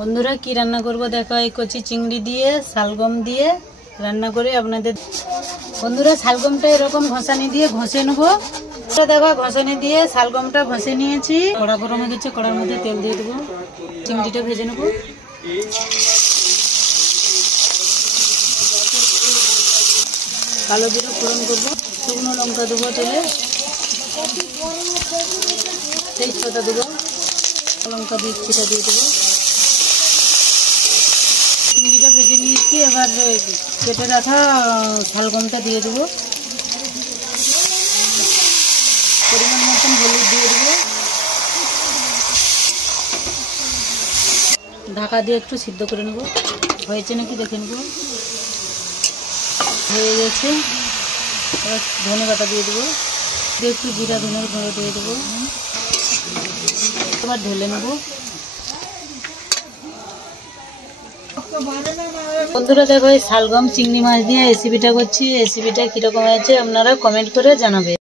বন্ধুরা কি রান্না করব দেখো, এই কচি চিংড়ি দিয়ে শালগম দিয়ে রান্না করে আপনাদের। বন্ধুরা শালগমটা এরকম ঘষানি দিয়ে ঘষে নেবো। দেখো ঘষানি দিয়ে শালগমটা ঘষে নিয়েছি। কড়া গরম হয়ে গেছে, কড়ার মধ্যে তেল দিয়ে দেবো। চিংড়িটা ভেজে নেবো। কালো জিরা ফোড়ন করবো, শুকনো লঙ্কা দেবো তেলে, তেজপাতা দেবো, লঙ্কা দিয়ে ছিটা দিয়ে দেবো। চিংড়িটা ভেজে নিয়েছি, এবার কেটে রাখা শালগমটা দিয়ে দেবো। পরিমাণ মতন হলুদ দিয়ে দেবো। ঢাকা দিয়ে একটু সিদ্ধ করে নেব। হয়েছে নাকি দেখে নেব। হয়ে গেছে। এবার ধনে পাতা দিয়ে দেবো, একটু জিরা ধনের গুঁড়ো দিয়ে দেবো। এবার ঢেলে নেব। বন্ধুরা দেখো, এই শালগম চিংড়ি মাছ দিয়ে রেসিপিটা করছি। রেসিপিটা কীরকম হয়েছে আপনারা কমেন্ট করে জানাবে।